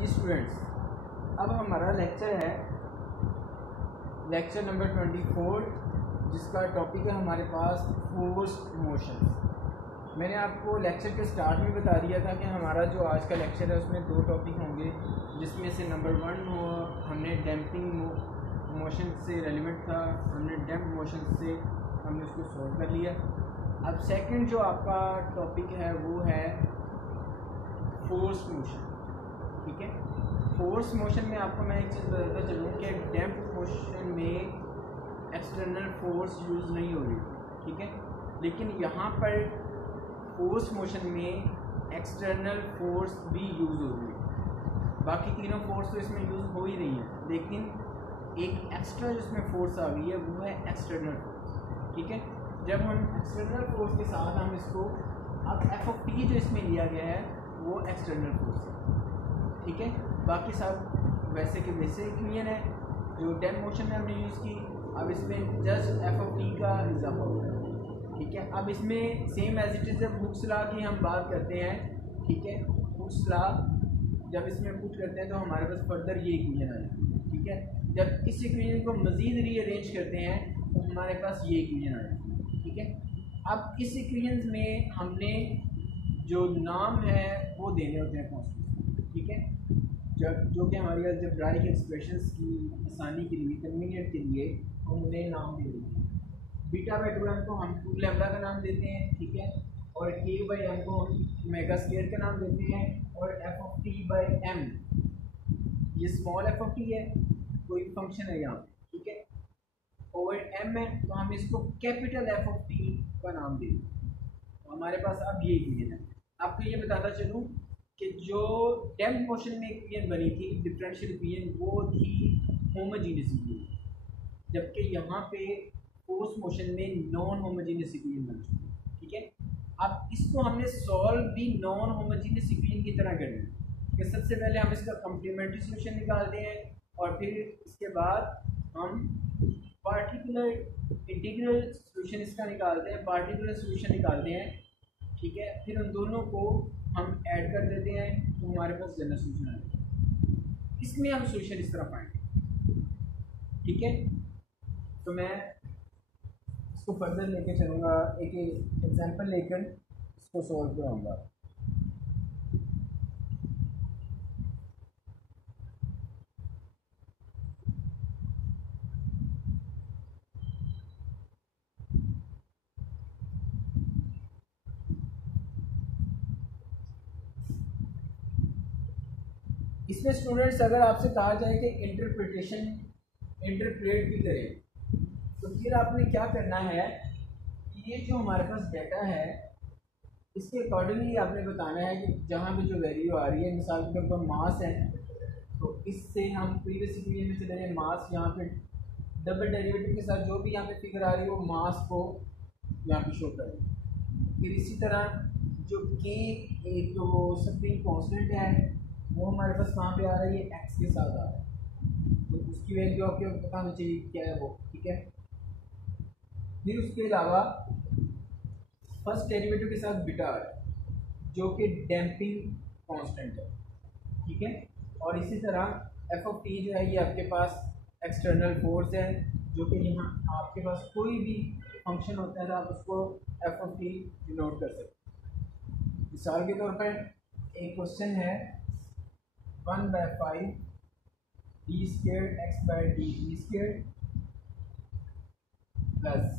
जी students, अब हमारा lecture है लेक्चर नंबर 24, जिसका टॉपिक है हमारे पास फोर्स्ड मोशंस। मैंने आपको लेक्चर के स्टार्ट में बता दिया था कि हमारा जो आज का लेक्चर है उसमें दो टॉपिक होंगे, जिसमें से नंबर 1 हमने डैम्पिंग मोशन से रेलिवेंट था, हमने डैम्प मोशन से हमने उसको सॉल्व कर लिया। अब सेकंड जो आपका टॉपिक है वो है फोर्स मोशन। ठीक है, फोर्स मोशन में आपको मैं एक चीज़ बताता चलूँ कि डैम्प मोशन में एक्सटर्नल फोर्स यूज़ नहीं हो रही, ठीक है, लेकिन यहाँ पर फोर्स मोशन में एक्सटर्नल फोर्स भी यूज़ हो रही है। बाकी तीनों फोर्स तो इसमें यूज़ हो ही रही हैं, लेकिन एक एक्स्ट्रा जिसमें फोर्स आ गई है वो है एक्सटर्नल फोर्स। ठीक है, जब हम एक्सटर्नल फोर्स के साथ हम इसको अब एफ ऑफ टी जो इसमें लिया गया है वो एक्सटर्नल फोर्स है। ठीक है, बाकी सब वैसे के वैसे इक्वेशन है जो डैम्प मोशन में हमने यूज़ की। अब इसमें जस्ट एफ ऑफ टी का इजाफा हो रहा है। ठीक है, अब इसमें same as it is Hooke's law की हम बात करते हैं। ठीक है, हुक्स लॉ जब इसमें पुट करते हैं तो हमारे पास फर्दर ये इक्वेशन आ जाती है। ठीक है, जब इस इक्वेशन को मज़ीद रीअरेंज करते हैं तो हमारे पास ये इक्वेशन आ जाती है। ठीक है, अब इस इक्वेशन में हमने जो नाम है वो देने होते हैं कॉन्स्टेंट। ठीक है, जब जो कि हमारी अलजेब्राइक एक्सप्रेशंस की आसानी के लिए, कन्वीनियंट के लिए हम उन्हें नाम दे देते हैं। बीटा बाई 2m को हम 2 लैम्बडा का नाम देते हैं। ठीक है, और k बाई m को हम ओमेगा स्क्वायर का नाम देते हैं, और f of t by m ये स्मॉल f ऑफ t है, कोई फंक्शन है यहाँ पे। ठीक है, ओवर m है तो हम इसको कैपिटल F ऑफ t का नाम देते हैं। तो हमारे पास अब ये इक्वेशन है। आपको ये बताता चलूँ कि जो डैम्प मोशन में इक्वेशन बनी थी, डिफरेंशियल इक्वेशन, वो थी होमोजीनियस इक्वेशन, जबकि यहाँ पे फोर्स मोशन में नॉन होमोजीनियस इक्वेशन बन चुकी है। ठीक है, अब इसको हमने सॉल्व भी नॉन होमोजीनियस इक्वेशन की तरह करना है कि सबसे पहले हम इसका कम्प्लीमेंट्री सोल्यूशन निकालते हैं और फिर इसके बाद हम पार्टिकुलर इंटीग्रल सोल्यूशन इसका निकालते हैं, पार्टिकुलर सोल्यूशन निकालते हैं। ठीक है, फिर उन दोनों को हम ऐड कर देते हैं तो हमारे पास जनरल सोल्यूशन आ जाता है। इसमें हम सोल्यूशन इस तरह पाएंगे। ठीक है, तो मैं इसको फर्दर लेके चलूँगा, एक एग्जांपल लेकर इसको सॉल्व कराऊंगा। इसमें स्टूडेंट्स अगर आपसे कहा जाए कि इंटरप्रेट भी करें, तो फिर आपने क्या करना है कि ये जो हमारे पास डाटा है इसके अकॉर्डिंगली आपने बताना है कि जहाँ भी जो वैल्यू आ रही है, मिसाल के तौर पर मास है तो इससे हम प्रीवियस इक्वेशन में चले जाए, मास यहाँ पे डबल डेरिवेटिव के साथ जो भी यहाँ पे फिगर आ रही है वो मास को यहाँ पे शो करें। फिर इसी तरह जो के एक जो स्प्रिंग कांस्टेंट है वो हमारे पास कहाँ पे आ रही है, एक्स के साथ आ रहा है, तो उसकी वैल्यू आपको पता होनी चाहिए क्या है वो। ठीक है, फिर उसके अलावा फर्स्ट डेरिवेटिव के साथ बीटा आ रहा है जो कि डैम्पिंग कांस्टेंट है। ठीक है, और इसी तरह एफ ऑफ टी जो है ये आपके पास एक्सटर्नल फोर्स है, जो कि यहाँ आपके पास कोई भी फंक्शन होता है तो आप उसको एफ ऑफ टी डिनोट कर सकते हैं। मिसाल के तौर पर एक क्वेश्चन है 1/5 D square x by D T square plus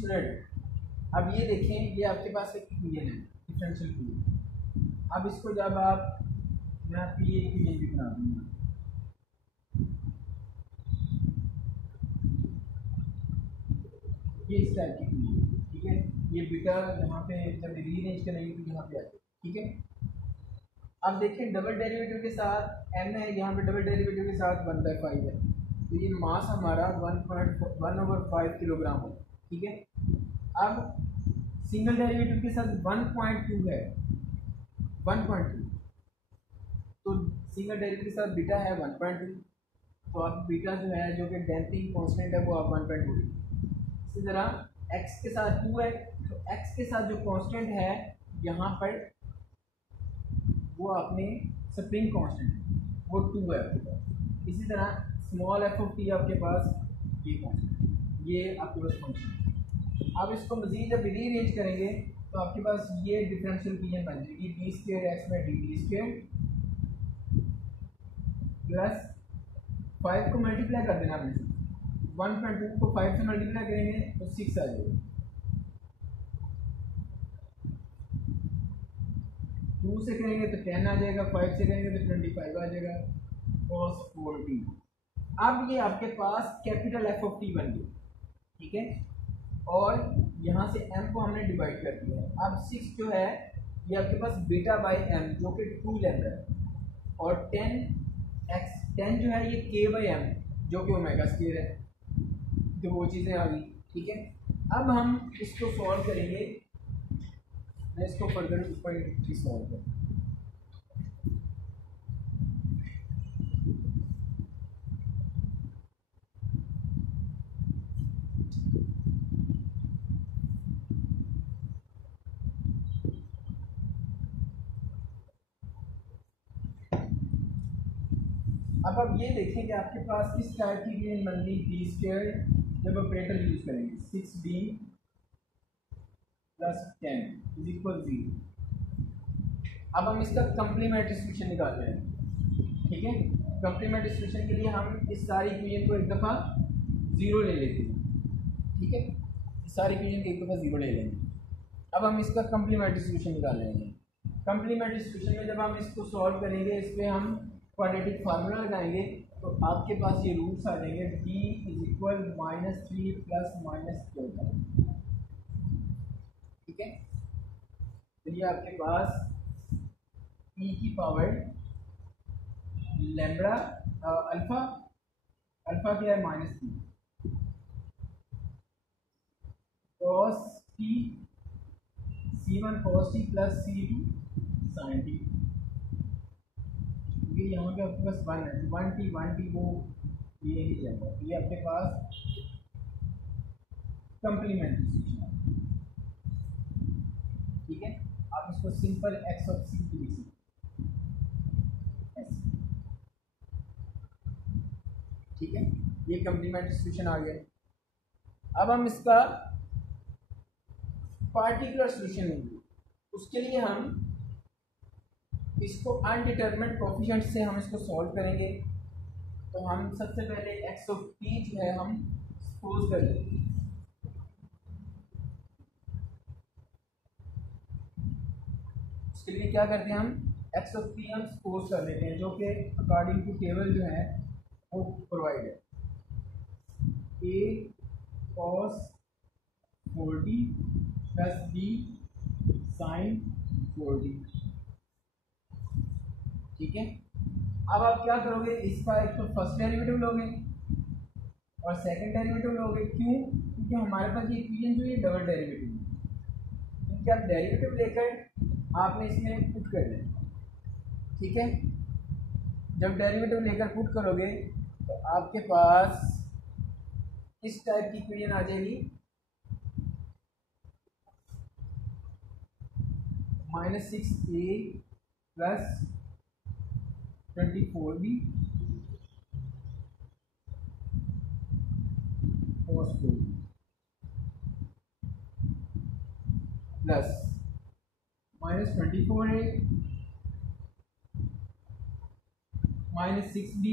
student, अब ये देखें, ये आपके पास एक इक्वेशन है, डिफरेंशियल इक्वेशन। अब इसको जब आप, मैं आपको ये इक्वेशन भी बना दूंगा, ये इस टाइप की इक्वेशन, ठीक है। ये बीटा यहाँ पे जब रीअरेंज करेंगे तो यहाँ पे आ जाए, ठीक है। अब देखिए डबल डेरिवेटिव के साथ m है, यहाँ पे डबल डेरिवेटिव के साथ 1/5 है, तो ये मास हमारा 1/5 किलोग्राम है, ठीक है। अब सिंगल डेरिवेटिव के साथ 1.2 है, 1.2, तो सिंगल डेरिवेटिव के साथ बीटा है 1.2, तो आप बीटा जो है, जो कि डैम्पिंग कांस्टेंट है, वो आप 1.2। इसी तरह x के साथ 2 है, तो x के साथ जो कांस्टेंट है यहाँ पर, वो अपने स्प्रिंग कांस्टेंट है, वो 2 है आपके पास। इसी तरह स्मॉल f ऑफ t आपके पास ये कांस्टेंट, ये आपके पास फंक्शन। अब इसको मजीद जब रीअरेंज करेंगे तो आपके पास ये डिफरेंशियल इक्वेशन बन जाएगी, d2x/dt² प्लस 5 को मल्टीप्लाई कर देना अपने से, 1.2 को 5 से मल्टीप्लाई करेंगे तो 6 आ जाएगा, 2 से करेंगे तो 10 आ जाएगा, 5 से करेंगे तो 25 आ जाएगा, cos 4t। अब ये आपके पास कैपिटल F ऑफ t बन गया, ठीक है। और यहाँ से m को हमने डिवाइड कर दिया है। अब 6 जो है ये आपके पास बीटा बाई m जो कि 2 लैम्डा है, और 10 जो है ये k बाई m जो कि ओमेगा स्क्वायर है, जो वो चीज़ें आ गई, ठीक है। अब हम इसको सॉल्व करेंगे, मैं इसको फर्दर ऊपर सॉल्व करूँ। अब आप ये देखें कि आपके पास किस टाइप की इक्वेशन बन गई, d² जब ऑपरेटर यूज करेंगे 6d + 10 = 0। अब हम इसका कंप्लीमेंट्री सॉल्यूशन निकाल रहे हैं, ठीक है। कंप्लीमेंट्री सॉल्यूशन के लिए हम इस सारी इक्वेशन को एक दफ़ा 0 ले लेते हैं, ठीक है। इस सारी इक्वेशन को एक दफ़ा 0 ले लेंगे। अब हम इसका कंप्लीमेंट्री सॉल्यूशन निकाल लेंगे। कंप्लीमेंट्री सॉल्यूशन में जब हम इसको सॉल्व करेंगे, इस पर हम क्वाड्रेटिक फार्मूला लगाएंगे, तो आपके पास ये रूट्स आ जाएंगे, d = -3 + -12, ठीक है। तो ये आपके पास e की पावर लैम्बडा अल्फा क्या है, -3 cos t, c1 cos t + c2 sin t, क्योंकि यहाँ पे आपके पास 1 है, 1t वो ये ही जाएगा। ये आपके पास कंप्लीमेंट्री सॉल्यूशन है, ठीक है। आप इसको सिंपल x ऑफ c लिख सकते, ठीक है। ये कंप्लीमेंट्री सॉल्यूशन आ गया। अब हम इसका पार्टिकुलर सॉल्यूशन लेंगे, उसके लिए हम इसको अनडिटरमिनेड कोएफिशिएंट से हम इसको सॉल्व करेंगे। तो हम सबसे पहले x ऑफ t जो है हम सपोज कर लेंगे, उसके लिए क्या करते हैं, हम x ऑफ t हम सपोज कर लेते हैं, जो कि अकॉर्डिंग टू टेबल जो है वो प्रोवाइड है, a cos 4t + b sin 4t, ठीक है। अब आप क्या करोगे, इसका एक तो फर्स्ट डेरिवेटिव लोगे और सेकंड डेरिवेटिव लोगे, क्यों, क्योंकि हमारे पास ये इक्वेशन जो है डबल डेरिवेटिव है, क्योंकि आप डेरिवेटिव लेकर आपने इसमें पुट कर देना, ठीक है। जब डेरिवेटिव लेकर पुट करोगे तो आपके पास इस टाइप की इक्वेशन आ जाएगी, -6a + 24b cos 4b plus -24a -6b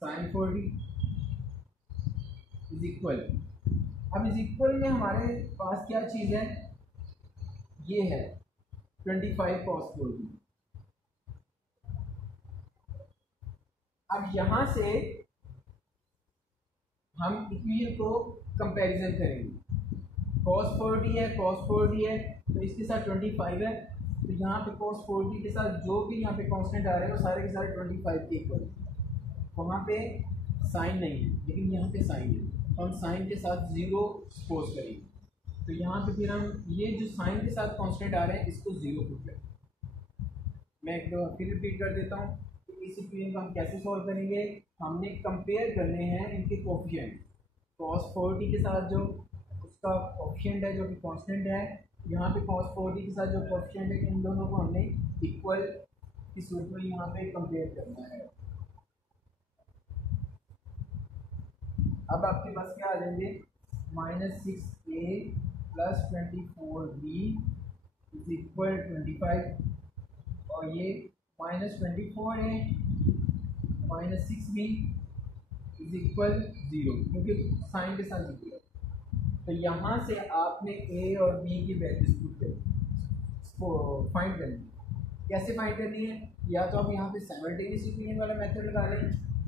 sin 4b is equal. अब इज इक्वल में हमारे पास क्या चीज़ है, ये है 25 cos 4t। अब यहाँ से हम इक्वेशन को कंपैरिजन करेंगे। cos 4t है, cos 4t है, तो इसके साथ 25 है, तो यहाँ पे cos 4t के साथ जो भी यहाँ पे कांस्टेंट आ रहे हैं वो सारे के सारे 25 के इक्वल। वहाँ पे साइन नहीं है लेकिन यहाँ पे साइन है, तो हम साइन के साथ 0 सपोज करेंगे। तो यहाँ पे फिर हम ये जो साइन के साथ कांस्टेंट आ रहे हैं इसको 0 पुट करें। मैं एक दो फिर रिपीट कर देता हूँ। इस इक्वेशन को हम कैसे सॉल्व करेंगे, हमने कंपेयर करने हैं इनके कोफिशिएंट। cos 4t के साथ जो उसका कोफिशिएंट है जो कि कांस्टेंट है, यहाँ पे cos 4t के साथ जो कोफिशिएंट है, इन दोनों को हमने इक्वल की सूरत में यहाँ पे कंपेयर करना है। अब आपके पास क्या आ जाएंगे, -6a + 24b इज इक्वल 25, और ये -24a -6b इज इक्वल 0, क्योंकि साइन के साथ 0 है। तो यहाँ से आपने a और b की वैल्यूज पुट करनी, फाइंड करनी। कैसे फाइंड करनी है, या तो आप यहाँ पे साइमल्टेनियस इक्वेशन वाला मेथड लगा लें,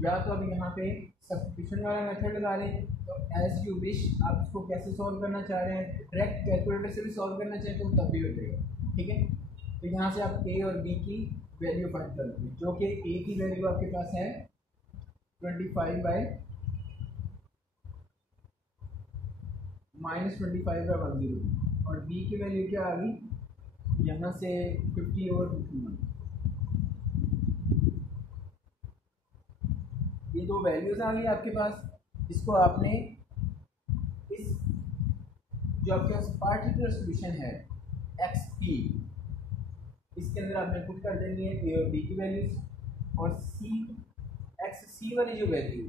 या तो आप यहाँ पे सब्स्टिट्यूशन वाला मेथड लगा लें। तो एज यू विश, आप इसको कैसे सॉल्व करना चाह रहे हैं, डायरेक्ट कैलकुलेटर से भी सॉल्व करना चाहें तो तब भी हो जाएगा, ठीक है। तो यहाँ से आप a और b की वैल्यू फाइंड कर लेंगे, जो कि a की वैल्यू आपके पास है 25/-25/100 और b की वैल्यू क्या आ गई, यहाँ से 50 और 51। ये दो वैल्यूज आ गई आपके पास। इसको आपने इस जो आपके पास पार्टिकुलर सोल्यूशन है xp, इसके अंदर आपने पुट कर देनी है a और b की वैल्यूज, और xc वाली जो वैल्यू,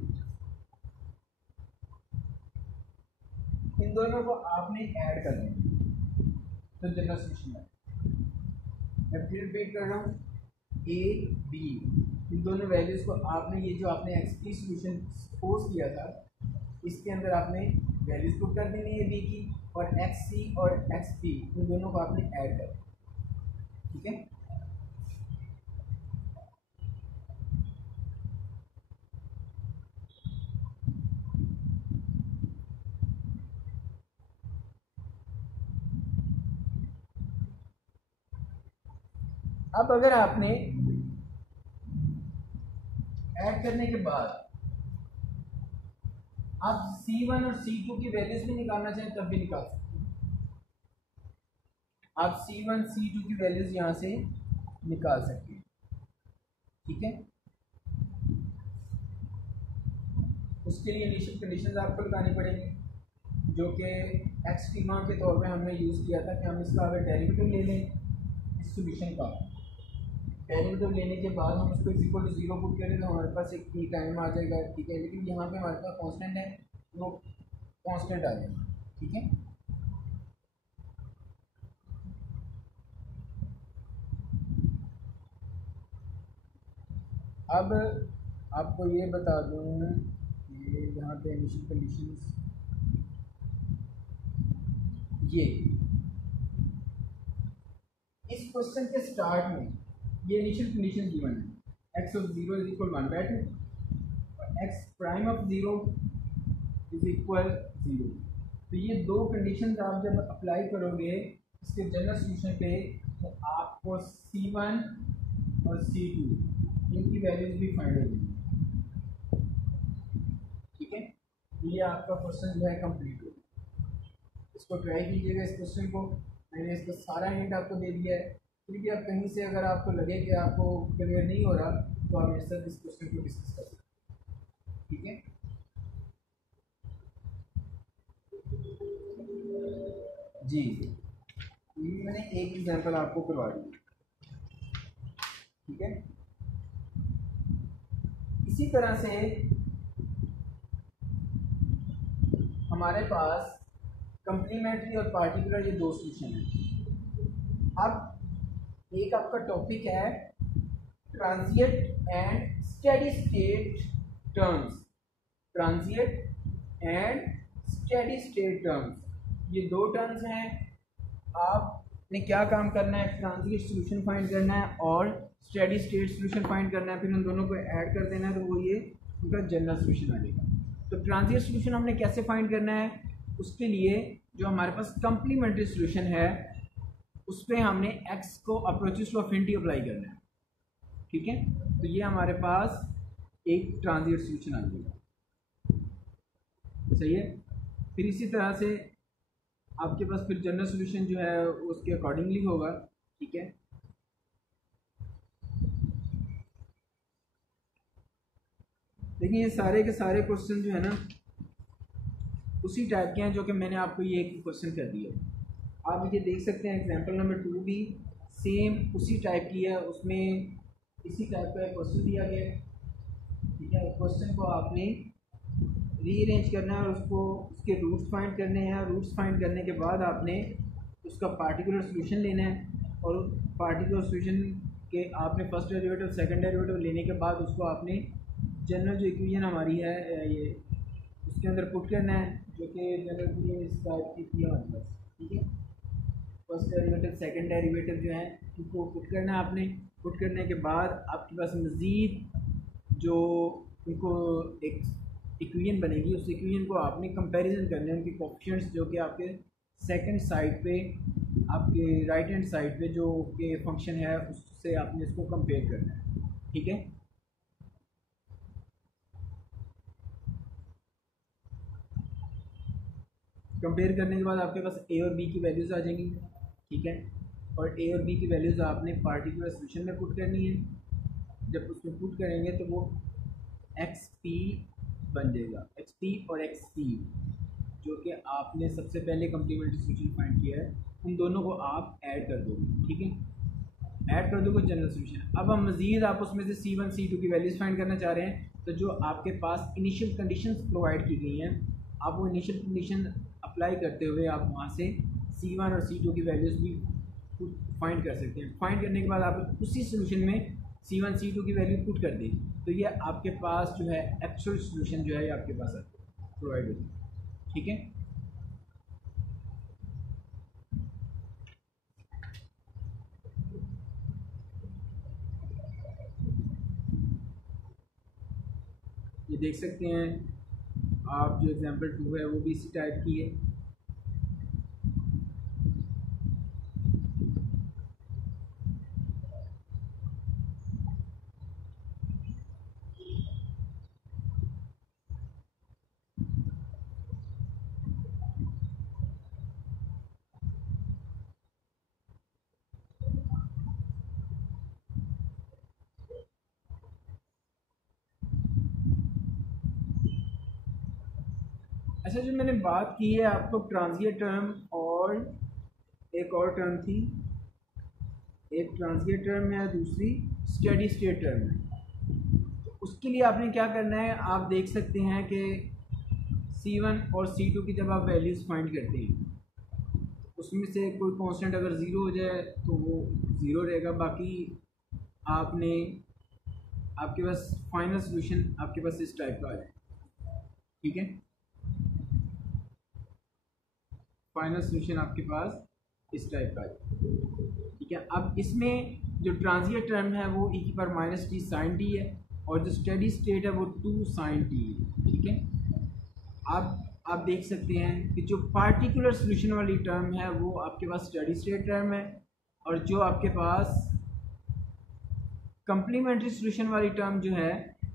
इन दोनों को आपने ऐड कर देना तो जनरल सोल्यूशन है। मैं फिर रिपीट कर रहा हूँ, a b, इन दोनों वैल्यूज को आपने, ये जो आपने xp सोल्यूशन सपोज किया था, इसके अंदर आपने वैल्यूज पुट कर देनी है b की, और xc और xp इन दोनों को आपने ऐड कर देना, ठीक है। अब अगर आपने ऐड करने के बाद आप C1 और C2 की वैल्यूज भी निकालना चाहें तब भी निकाल सकते हैं। आप C1 C2 की वैल्यूज यहां से निकाल सकते हैं, ठीक है। उसके लिए इनिशियल कंडीशंस आपको लगानी पड़ेंगी, जो कि एक्सट्रीमा के तौर पे हमने यूज़ किया था कि हम इसका अगर डेरिवेटिव ले लें इस सोल्यूशन का, डेरिवेटिव लेने के बाद हम उसको इक्वल टू 0 पुट करें तो हमारे पास एक t टाइम आ जाएगा, ठीक है। लेकिन यहाँ पे हमारे पास कांस्टेंट है, वो कांस्टेंट आ जाएगा, ठीक है। अब आपको ये बता दूँ, ये यहाँ पे इनिशियल कंडीशंस, ये इस क्वेश्चन के स्टार्ट में ये इनिशियल कंडीशन गिवन है, x ऑफ 0 इज इक्वल 1 बैठ और x prime of 0 is equal 0। तो ये दो कंडीशन आप जब अप्लाई करोगे इसके जनरल सोल्यूशन पे, तो आपको C1 और C2 इनकी वैल्यूज भी फाइंड हो जाएगी, ठीक है। ये आपका क्वेश्चन जो है कंप्लीट हो, इसको ट्राई कीजिएगा। इस क्वेश्चन को मैंने इसका सारा हिंट आपको दे दिया है, फिर भी आप कहीं से अगर आपको लगे कि आपको क्लियर नहीं हो रहा तो आप मेरे साथ इस क्वेश्चन को डिस्कस कर सकते हैं, ठीक है। जी ये मैंने एक एग्जांपल आपको करवा दी, ठीक है। इसी तरह से हमारे पास कंप्लीमेंट्री और पार्टिकुलर ये दो सोल्यूशन हैं। अब एक आपका टॉपिक है transient and steady state terms, transient and steady state terms, ये दो टर्म्स हैं। आपने क्या काम करना है, ट्रांजिएंट सॉल्यूशन फाइंड करना है और स्टेडी स्टेट सॉल्यूशन फाइंड करना है, फिर उन दोनों को ऐड कर देना है, तो वो ये उनका जनरल सॉल्यूशन आ जाएगा। तो ट्रांजिएंट सॉल्यूशन हमने कैसे फाइंड करना है, उसके लिए जो हमारे पास कंप्लीमेंट्री सॉल्यूशन है उस पर हमने एक्स को अप्रोचेस टू अफिनिटी अप्लाई करना है, ठीक है। तो ये हमारे पास एक ट्रांजिएंट सॉल्यूशन आ जाएगा, सही है। फिर इसी तरह से आपके पास फिर जनरल सॉल्यूशन जो है उसके अकॉर्डिंगली होगा, ठीक है। देखिए ये सारे के सारे क्वेश्चन जो है ना उसी टाइप के हैं जो कि मैंने आपको ये एक क्वेश्चन कर दिया। आप ये देख सकते हैं एग्जांपल नंबर 2 भी सेम उसी टाइप की है, उसमें इसी टाइप का एक क्वेश्चन दिया गया है, ठीक है। क्वेश्चन को आपने रीअरेंज करना है और उसको उसके रूट्स फाइंड करने हैं। रूट्स फाइंड करने के बाद आपने उसका पार्टिकुलर सॉल्यूशन लेना है और पार्टिकुलर सॉल्यूशन के आपने फर्स्ट डेरिवेटिव सेकंड डेरिवेटिव लेने के बाद उसको आपने जनरल जो इक्वेशन हमारी है ये उसके अंदर पुट करना है, जो कि जनरल इक्वेशन इस टाइप की थी हमारे पास, ठीक है। फर्स्ट डेरिवेटिव सेकंड डेरिवेटिव जो है उसको पुट करना है आपने। पुट करने के बाद आपके पास मज़ीद जो उनको एक इक्वेशन बनेगी, उस इक्वेशन को आपने कंपैरिजन करना है उनके कोएफिशिएंट्स जो कि आपके सेकंड साइड पे आपके राइट हैंड साइड पे जो के फंक्शन है उससे आपने इसको कंपेयर करना है, ठीक है। कंपेयर करने के बाद आपके पास ए और बी की वैल्यूज़ आ जाएंगी, ठीक है। और ए और बी की वैल्यूज़ आपने पार्टिकुलर सॉल्यूशन में पुट करनी है। जब उसमें पुट करेंगे तो वो एक्स पी बन जाएगा, एक्स पी और एक्स पी जो कि आपने सबसे पहले कम्प्लीमेंट्री सॉल्यूशन फाइंड किया है, उन दोनों को आप ऐड कर दोगे, ठीक है। ऐड कर दोगे जनरल सॉल्यूशन। अब हम मज़ीद आप उसमें से C1 C2 की वैल्यूज़ फाइंड करना चाह रहे हैं, तो जो आपके पास इनिशियल कंडीशंस प्रोवाइड की गई हैं आप वो इनिशियल कंडीशन अप्लाई करते हुए आप वहाँ से C1 और C2 की वैल्यूज़ भी फाइंड कर सकते हैं। फाइंड करने के बाद आप उसी सोल्यूशन में C1 C2 की वैल्यू पुट कर दें, तो ये आपके पास जो है एक्चुअल सोल्यूशन जो है ये आपके पास प्रोवाइड होगी, ठीक है। ये देख सकते हैं आप जो एग्जांपल 2 है वो भी इसी टाइप की है। अच्छा, जो मैंने बात की है आपको ट्रांजिएंट टर्म और एक और टर्म थी, एक ट्रांजिएंट टर्म है दूसरी स्टेडी स्टेट टर्म है। तो उसके लिए आपने क्या करना है, आप देख सकते हैं कि C1 और C2 की जब आप वैल्यूज़ फाइंड करते हैं उसमें से कोई कांस्टेंट अगर ज़ीरो हो जाए तो वो ज़ीरो रहेगा, बाकी आपने आपके पास फाइनल सोल्यूशन आपके पास इस टाइप का आ जाए, ठीक है। फाइनल सोल्यूशन आपके पास इस टाइप का है, ठीक है। अब इसमें जो ट्रांजिएंट टर्म है वो e⁻t sin t है और जो स्टेडी स्टेट है वो 2 sin t है, ठीक है। आप देख सकते हैं कि जो पार्टिकुलर सोल्यूशन वाली टर्म है वो आपके पास स्टेडी स्टेट टर्म है और जो आपके पास कंप्लीमेंट्री सोल्यूशन वाली टर्म जो है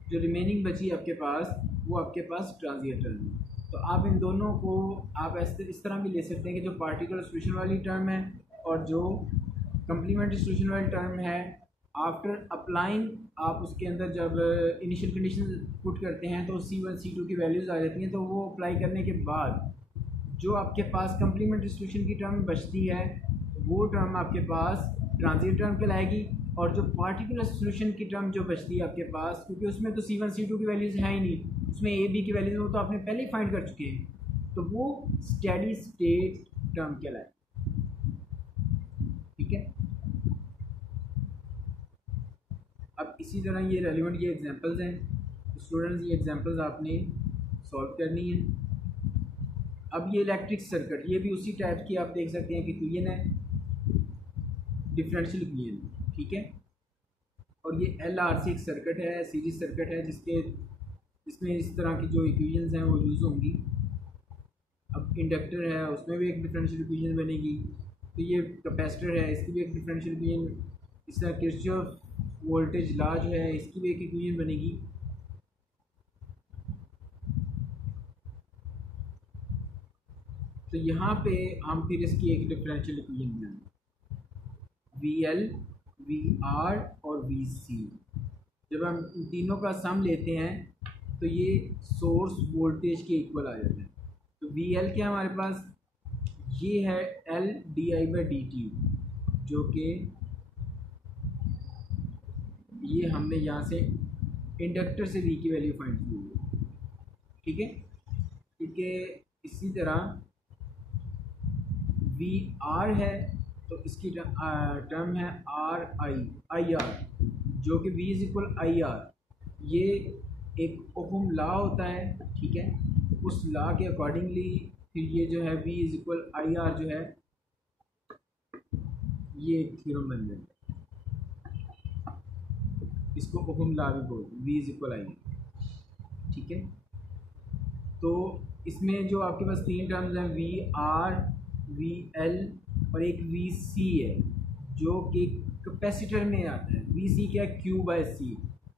जो रिमेनिंग बची आपके पास वो आपके पास ट्रांजिएंट टर्म है। तो आप इन दोनों को आप इस तरह भी ले सकते हैं कि जो पार्टिकुलर सोल्यूशन वाली टर्म है और जो कंप्लीमेंट्री सोल्यूशन वाली टर्म है आफ्टर अप्लाइंग आप उसके अंदर जब इनिशियल कंडीशन पुट करते हैं तो C1 C2 की वैल्यूज़ आ जाती हैं, तो वो अप्लाई करने के बाद जो आपके पास कंप्लीमेंट्री सोल्यूशन की टर्म बचती है वो टर्म आपके पास ट्रांजिएंट टर्म कहलाएगी और जो पार्टिकुलर सोल्यूशन की टर्म जो बचती है आपके पास, क्योंकि उसमें तो C1 C2 की वैल्यूज़ है ही नहीं, उसमें A B की वैल्यूज़ वो तो आपने पहले ही फाइंड कर चुके हैं, तो वो स्टेडी स्टेट टर्म कहलाए, ठीक है। अब इसी तरह ये रेलिवेंट ये एग्जांपल्स हैं, स्टूडेंट्स ये एग्जांपल्स आपने सॉल्व करनी है। अब ये इलेक्ट्रिक सर्किट, ये भी उसी टाइप की आप देख सकते हैं कि इक्वेशन है, डिफरेंशियल इक्वेशन, ठीक है। और ये LRC एक सर्किट है, सीरीज सर्किट है, जिसमें इस तरह की जो इक्वेशंस हैं वो यूज़ होंगी। अब इंडक्टर है, उसमें भी एक डिफरेंशियल इक्वेशन बनेगी। तो ये कैपेसिटर है, इसकी भी एक डिफरेंशियल इक्वेशन, इस तरह किरचॉफ वोल्टेज लॉ जो है इसकी भी एक इक्वेशन बनेगी। तो यहाँ पे हम फिर इसकी एक डिफरेंशियल इक्वेशन बनाएंगे, VL, VR और VC। जब हम इन तीनों का सम लेते हैं तो ये सोर्स वोल्टेज के इक्वल आ जाता है। तो VL क्या हमारे पास, ये है LdI/dt, जो कि ये हमने यहाँ से इंडक्टर से V की वैल्यू फाइंड की हुई है, ठीक है। क्योंकि इसी तरह VR है तो इसकी टर्म है IR, जो कि V = IR। ये एक ओहम लॉ होता है, ठीक है। उस लॉ के अकॉर्डिंगली फिर ये जो है V = IR जो है ये एक थ्योरम बन जाता है, इसको ओहम लॉ भी बोलते हैं, V = IR, ठीक है। तो इसमें जो आपके पास तीन टर्म्स हैं, VR, VL और एक VC है, जो कि कैपेसिटर में आता है। VC क्या है, Q/C।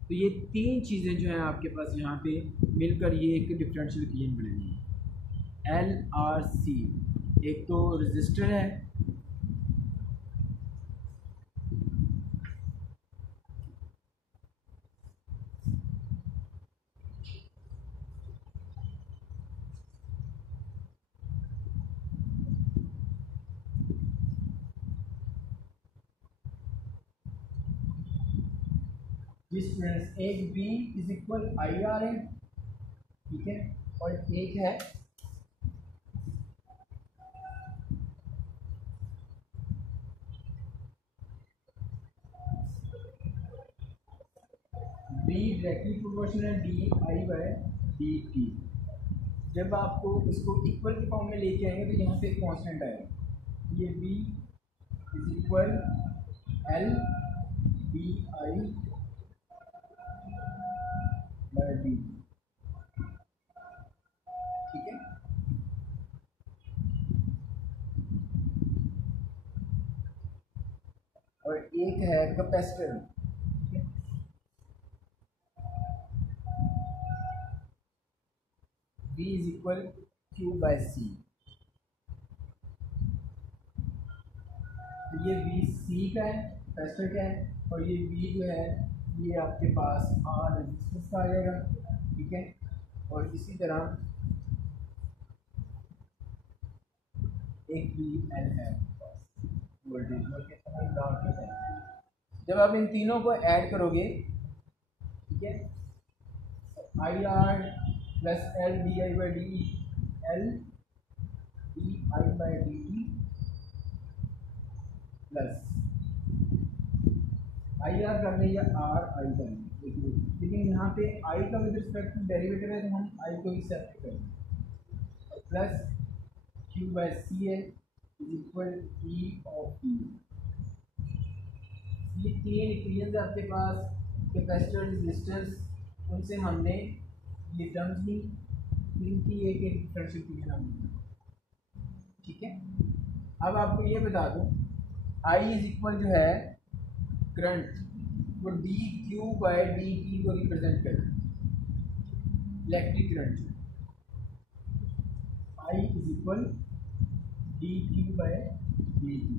तो ये तीन चीज़ें जो हैं आपके पास यहाँ पे मिलकर ये एक डिफरेंशियल इक्वेशन बनेंगी। LRC एक तो रेजिस्टर है, जिस एक B = IR है, ठीक है, और एक है B डायरेक्टली प्रोपोर्शनल DI/dt। जब आपको इसको इक्वल के फॉर्म में लेके आएंगे तो यहाँ पे एक कांस्टेंट आएगा, ये B = LdI/dt, ठीक है। और एक है कैपेसिटर, V = Q/C। तो ये VC का है, कैपेसिटर का है, और ये V जो है ये आपके पास R रेजिस्टेंस का आ जाएगा, ठीक है। और इसी तरह एक VL है वोल्टेज, जब आप इन तीनों को ऐड करोगे, ठीक है, IR + LdI/dt प्लस IR करने या RI करने, लेकिन यहाँ पे I का विद रिस्पेक्ट टू डेरिवेटिव है तो हम I को ही सेपरेट करेंगे, plus Q/CL = E of E। ये तीन इक्वेशंस आपके पास, कैपेसिटर, रेजिस्टेंस, उनसे हमने ये टर्म्स ली, इनकी एक एक डिफरेंशियल इक्वेशन हमने, ठीक है। अब आपको ये बता दूं, I = जो है करंट, वो dQ/dt को रिप्रेजेंट करता है, electric current. I = dQ/dt।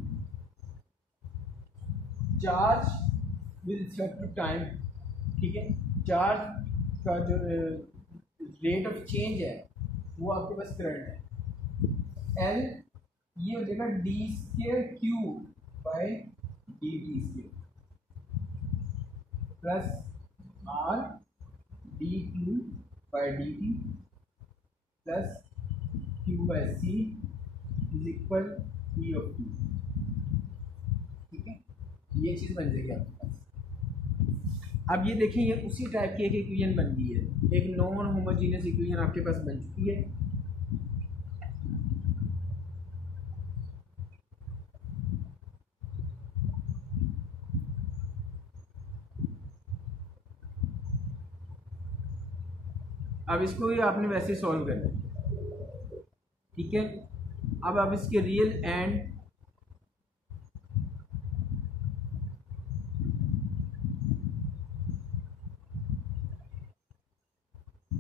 Charge with respect to time, ठीक है, चार्ज का जो रेट ऑफ चेंज है वो आपके पास करंट है। L ये हो जाएगा d²Q/dt² plus R dQ/dt plus Q/C = E of T, ठीक है। ये चीज़ बन जाएगी आपके पास। अब ये देखिए, ये उसी टाइप की एक इक्वेशन बन गई है, एक नॉन होमोजीनियस इक्वेशन आपके पास बन चुकी है। अब इसको भी आपने वैसे सॉल्व करना है, ठीक है। अब आप इसके रियल एंड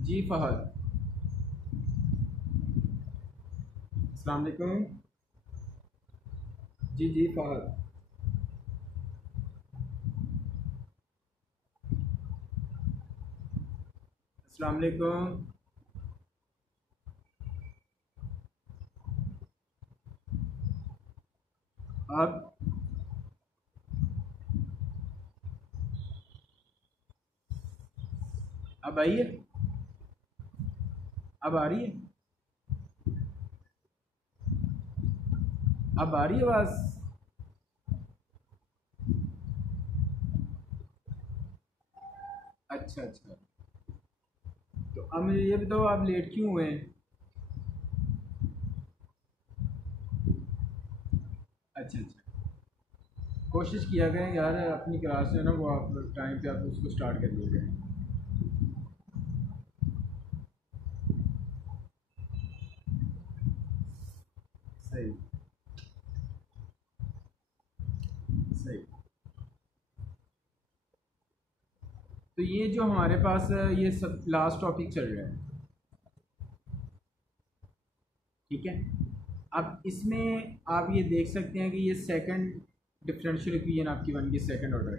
जी फहद, अस्सलाम वालेकुम। जी जी फहद, अस्सलाम वालेकुम। अब आइए, अब आ रही है, अब आ रही है आवाज़। अच्छा अच्छा, तो अब मुझे ये बताओ आप लेट क्यों हुए हैं? अच्छा अच्छा, कोशिश किया करें यार अपनी क्लास है ना वो आप टाइम पे आप उसको स्टार्ट कर दिया करें। सही सही। तो ये जो हमारे पास ये सब लास्ट टॉपिक चल रहा है, ठीक है। अब इसमें आप ये देख सकते हैं कि ये सेकंड डिफरेंशियल इक्वेशन आपकी बन गई सेकंड ऑर्डर।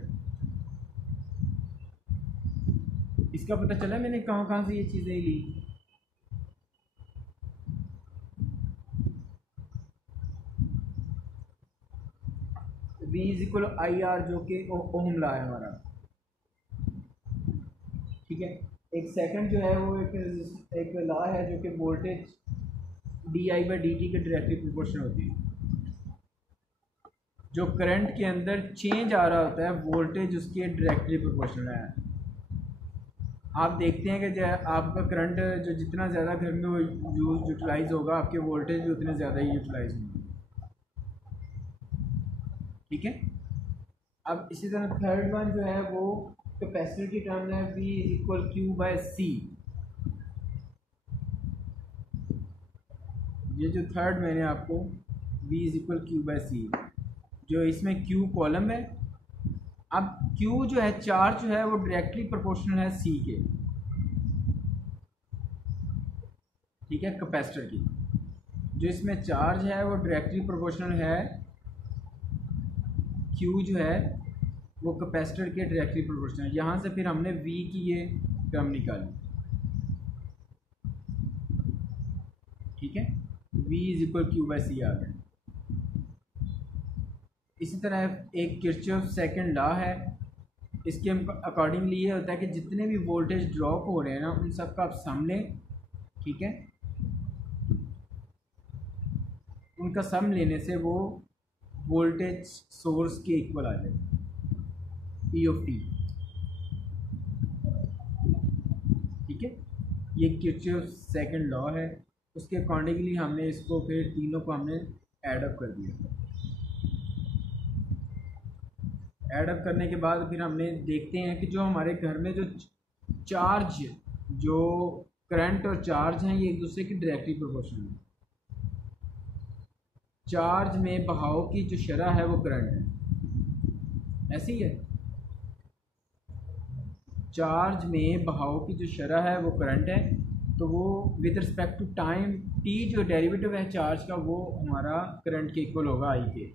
इसका पता चला मैंने कहाँ कहाँ से ये चीज़ें ली। V is equal I R जो कि ओहम लॉ है हमारा, ठीक है। एक सेकंड जो है वो एक लॉ है जो कि voltage D I by D T के डायरेक्टली प्रोपोर्शनल होती है। जो करंट के अंदर चेंज आ रहा होता है वोल्टेज उसके डायरेक्टली प्रोपोर्शनल है। आप देखते हैं कि जो आपका करंट जो जितना ज़्यादा घर में यूटिलाइज होगा आपके वोल्टेज भी उतने ज़्यादा ही यूटिलाइज होंगे, ठीक है। अब इसी तरह थर्ड वन जो है वो कैपेसिटर की टर्म है V is equal Q by C. ये जो थर्ड मैंने आपको V is equal Q by C, जो इसमें Q कॉलम है। अब Q जो है चार्ज जो है वो डायरेक्टली प्रोपोर्शनल है C के, ठीक है, कैपेसिटर की। जो इसमें चार्ज है वो डायरेक्टली प्रोपोर्शनल है Q जो है वो कैपेसिटर के डायरेक्टली प्रोपोर्शनल है। यहाँ से फिर हमने V की ये टर्म निकाली, ठीक है। V is equal Q by C आ गया। इसी तरह एक किरचॉफ सेकंड लॉ है, इसके अकॉर्डिंगली ये होता है कि जितने भी वोल्टेज ड्रॉप हो रहे हैं ना उन सब का आप सम लें, ठीक है। उनका सम लेने से वो वोल्टेज सोर्स के इक्वल आ जाए, E ऑफ टी, ठीक है। ये किरचॉफ सेकंड लॉ है, उसके अकॉर्डिंगली हमने इसको फिर तीनों को हमने ऐड अप कर दिया। ऐड अप करने के बाद फिर हमने देखते हैं कि जो हमारे घर में जो चार्ज, जो करंट और चार्ज हैं ये एक दूसरे की डायरेक्टली प्रोपोर्शनल है। चार्ज में बहाव की जो शरह है वो करंट है, ऐसी है। चार्ज में बहाव की जो शरह है वो करंट है, तो वो with respect to time T जो डेरिवेटिव है चार्ज का वो हमारा करंट के इक्वल होगा आई के,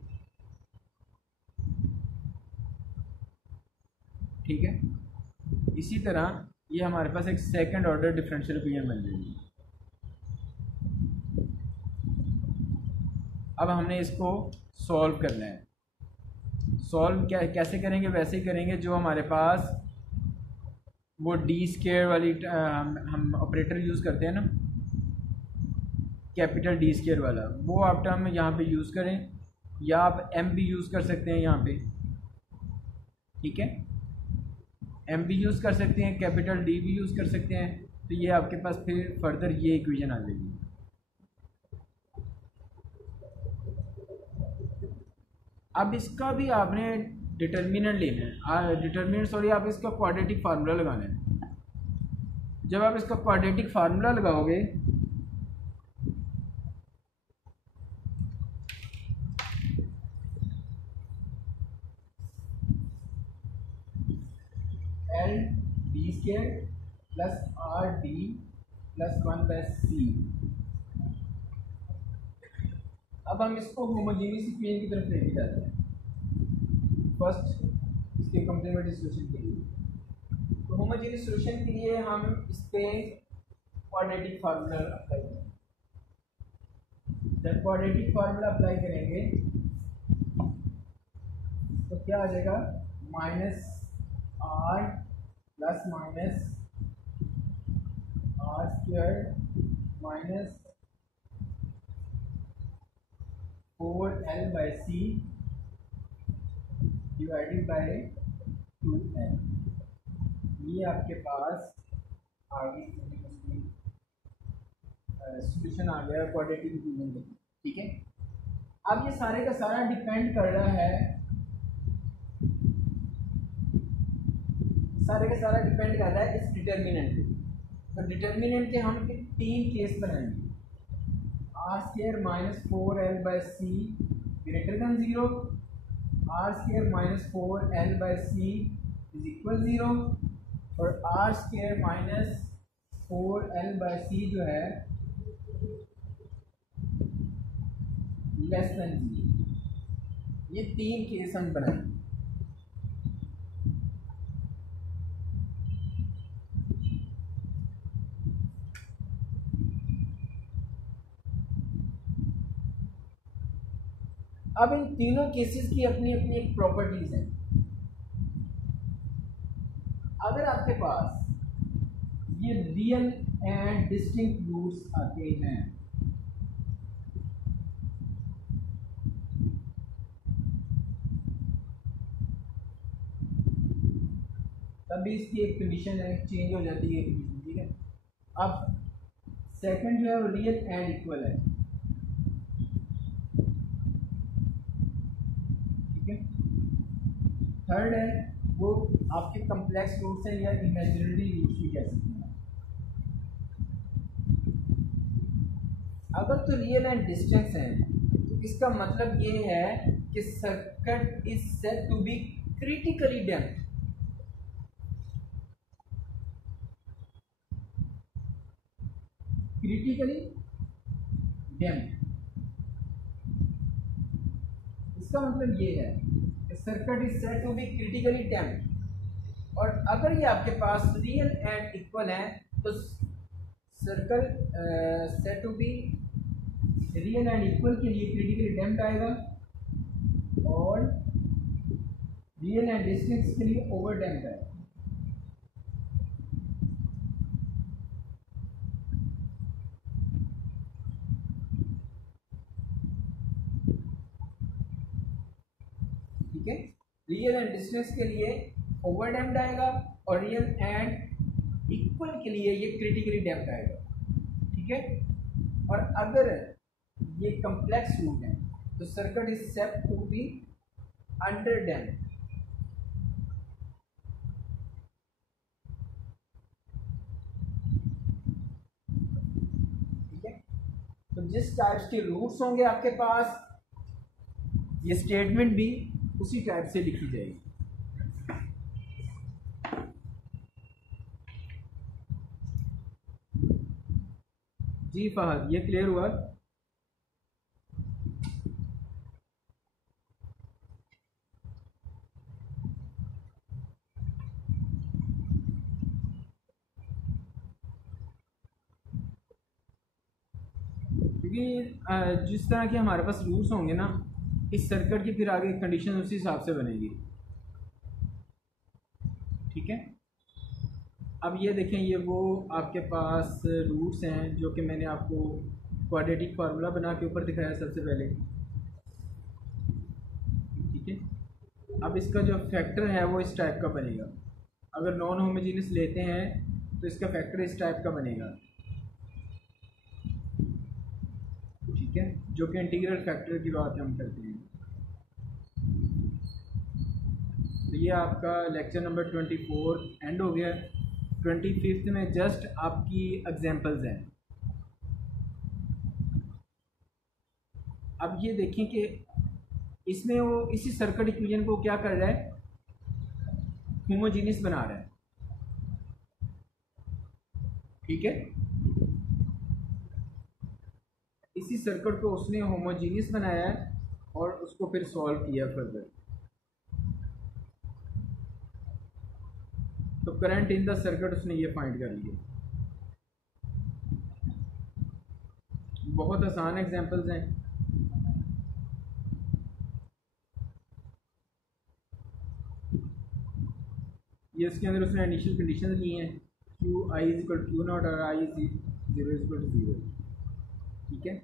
ठीक है। इसी तरह ये हमारे पास एक सेकंड ऑर्डर डिफरेंशियल इक्वेशन बन जाएगी। अब हमने इसको सॉल्व करना है। सॉल्व क्या कैसे करेंगे? वैसे ही करेंगे जो हमारे पास वो डी स्केयर वाली हम ऑपरेटर यूज़ करते हैं ना, कैपिटल डी स्केयर वाला, वो आप टर्म यहाँ पे यूज़ करें, या आप एम भी यूज़ कर सकते हैं यहाँ पे, ठीक है। एम भी यूज़ कर सकते हैं, कैपिटल डी भी यूज़ कर सकते हैं। तो ये आपके पास फिर फर्दर ये इक्वेशन आ जाएगी। अब इसका भी आपने डिटर्मिनेंट लेना है, डिटर्मिनेंट सॉरी आप इसका क्वाड्रेटिक फार्मूला लगाना है। जब आप इसका क्वाड्रेटिक फार्मूला लगाओगे L D square plus R D plus 1/c। अब हम इसको होमोजेनियस इक्वेशन की तरफ लेके जाते हैं फर्स्ट इसके कॉम्प्लीमेंट्री सॉल्यूशन के लिए। तो होमोजेनियस सॉल्यूशन के लिए हम इस पे क्वाड्रेटिक फार्मूला अप्लाई करेंगे। जब क्वाड्रेटिक फार्मूला अप्लाई करेंगे तो क्या आ जाएगा, minus R plus minus R square minus 4l/c divided by 2l। ये आपके पास आगे सॉल्यूशन आ गया क्वाड्रेटिक इक्वेशन का। ठीक है, अब ये सारे का सारा डिपेंड कर रहा है, सारे का सारा डिपेंड कर रहा है इस डिटर्मिनेंट पे। तो डिटर्मिनेंट के हम 3 केस बनाएंगे, R square minus 4l/c greater than 0, R square minus 4l/c is equal 0 और आर स्क्वायर माइनस 4l/c जो है लेस देन 0। ये 3 केस हम बनाएंगे। अब इन तीनों केसेस की अपनी अपनी एक प्रॉपर्टीज हैं। अगर आपके पास ये रियल एंड डिस्टिंक्ट रूट्स आते हैं तभी इसकी एक कंडीशन है, चेंज हो जाती है कंडीशन। ठीक है, अब सेकंड जो है वो रियल एंड इक्वल है। ठीक है, थर्ड है वो आपके कम्प्लेक्स रूट्स हैं या इमेजिनरी रूट्स भी कह सकते हैं। अगर तो रियल एंड डिस्टेंस है तो इसका मतलब ये है कि circuit is said to be critically damped. Critically damped इसका मतलब ये है कि circuit is said to be critically damped. और अगर ये आपके पास रियल एंड इक्वल है तो circle said to be real and equal के लिए क्रिटिकली डैम्प्ड आएगा और रियल एंड डिस्टेंस के लिए ओवर डैम्प्ड आएगा। ठीक है, रियल एंड डिस्टेंस के लिए ओवर डैम्प्ड आएगा और रियल एंड इक्वल के लिए ये क्रिटिकली डैम्प्ड आएगा। ठीक है, और अगर ये कम्प्लेक्स रूट है तो circuit is said to be under damped. ठीक है, तो जिस टाइप्स के रूट्स होंगे आपके पास ये स्टेटमेंट भी उसी टाइप से लिखी जाएगी। जी फहद, ये क्लियर हुआ? क्योंकि जिस तरह के हमारे पास रूट्स होंगे ना, इस सर्किट की फिर आगे कंडीशन उसी हिसाब से बनेगी। ठीक है, अब ये देखें, ये वो आपके पास रूट्स हैं जो कि मैंने आपको क्वाड्रेटिक फार्मूला बना के ऊपर दिखाया सबसे पहले। ठीक है, अब इसका जो फैक्टर है वो इस टाइप का बनेगा। अगर नॉन होमोजेनियस लेते हैं तो इसका फैक्टर इस टाइप का बनेगा। ठीक है, जो कि इंटीग्रल फैक्टर की बात हम करते हैं। तो ये आपका लेक्चर नंबर 24 एंड हो गया। 25th में जस्ट आपकी एग्जांपल्स हैं। अब ये देखें कि इसमें वो इसी सर्किट इक्वेशन को क्या कर रहा है, होमोजीनियस बना रहा है। ठीक है, इसी सर्किट को उसने होमोजीनियस बनाया है और उसको फिर सॉल्व किया फर्दर। तो करंट इन द सर्किट उसने ये फाइंड कर लिया। बहुत आसान एग्जांपल्स हैं। ये इसके अंदर उसने इनिशियल कंडीशन ली हैं, Q I is equal Q naught और I zero is equal to zero. ठीक है,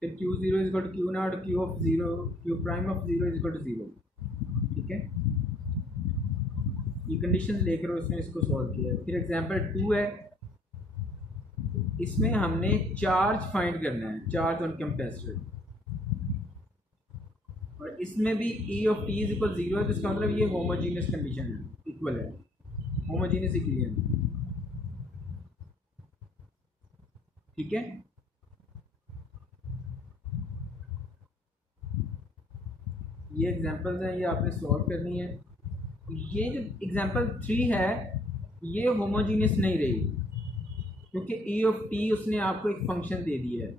फिर Q zero is equal to Q naught, Q of zero, Q prime of zero is equal to zero. ठीक है, ये condition लेकर उसने इसको सॉल्व किया है। फिर एग्जांपल 2 है, इसमें हमने चार्ज फाइंड करना है, चार्ज ऑन कैपेसिटर, और इसमें भी ई of T is equal zero है। तो इसका मतलब ये होमोजीनियस कंडीशन है, इक्वल है, होमोजीनियस इक्वेशन। ठीक है, ये एग्जांपल्स हैं, ये आपने सॉल्व करनी है। ये जो एग्जांपल 3 है ये होमोजीनियस नहीं रही, क्योंकि ई ऑफ टी उसने आपको एक फंक्शन दे दिया है।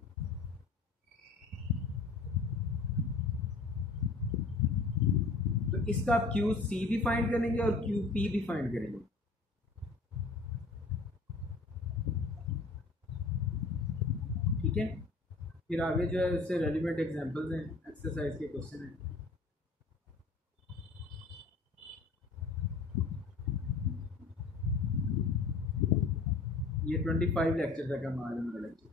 तो इसका आप क्यू सी भी फाइंड करेंगे और क्यू पी भी फाइंड करेंगे। ठीक है, फिर आगे जो है उससे रेलिवेंट एग्जांपल्स हैं, एक्सरसाइज के क्वेश्चन हैं। ये 25 लेक्चर तक हम आज हमारा लेक्चर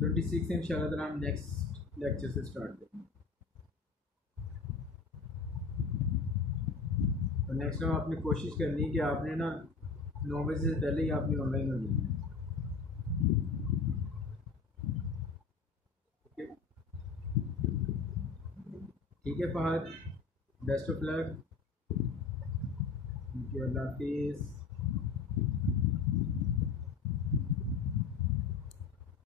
26 इंशाल्लाह हम नेक्स्ट लेक्चर से स्टार्ट करेंगे। तो नेक्स्ट टाइम आपने कोशिश करनी है कि आपने ना 9 बजे से पहले ही आपने ऑनलाइन हो जाना है। ठीक है फहद, बेस्ट ऑफ लक, अल्लाह हाफिज़।